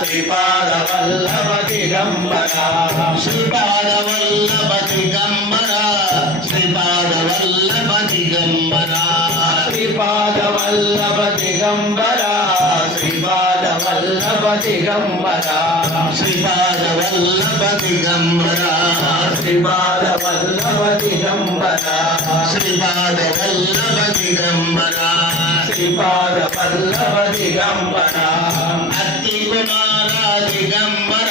శ్రీపాద వల్లభ దిగంబర శ్రీపాద వల్లభ దిగంబర శ్రీపాద వల్లభ దిగంబర శ్రీపాద వల్లభ దిగంబర శ్రీపాద వల్లభ దిగంబర శ్రీపాద వల్లభ దిగంబర శ్రీపాద వల్లభ దిగంబర శ్రీపాద వల్లభ దిగంబర శ్రీపాద వల్లభ దిగంబర అత్తి కుమార దిగంబర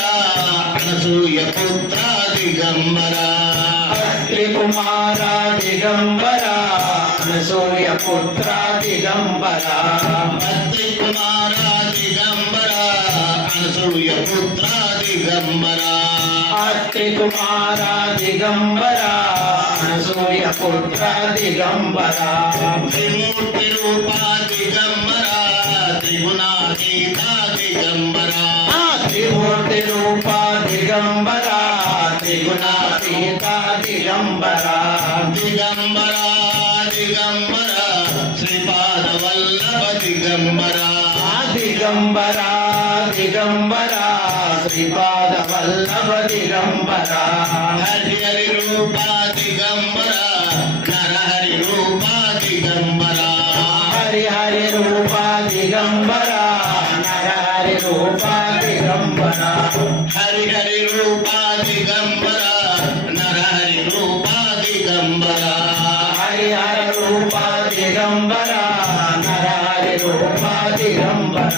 అనసూయ పుత్ర దిగంబర అత్రి కుమార దిగంబర అనసూయ పుత్ర దిగంబర అత్రి కుమార దిగంబర అనసూయ పుత్ర దిగంబర అత్రి కుమార దిగంబర అనసూయ పుత్ర దిగంబర త్రిమూర్తి రూప దిగంబర త్రిగుణాతీత దిగంబర త్రిమూర్తి రూప దిగంబర త్రిగుణాతీత దిగంబర దిగంబర దిగంబర శ్రీపాద వల్లభ దిగంబర దిగంబర దిగంబర శ్రీపాద వల్లభ దిగంబర హరి హరి రూప దిగంబర నరహరి రూప దిగంబర హరి హరి రూప దిగంబర నరహరి రూప దిగంబర హరి హరి రూప దిగంబర నరహరి రూప దిగంబర హరి హరి రూప దిగంబర నరహరి రూప దిగంబర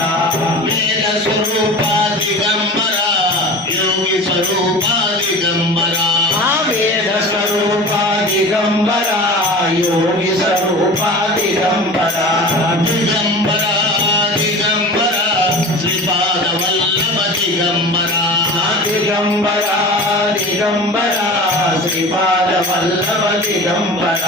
వేద స్వరూప దిగంబర యోగి స్వరూప దిగంబర వేద స్వరూప దిగంబర యోగి స్వరూప దిగంబర దిగంబర దిగంబర శ్రీపాద వల్లభ దిగంబర దిగంబర దిగంబర శ్రీపాద వల్లభ దిగంబర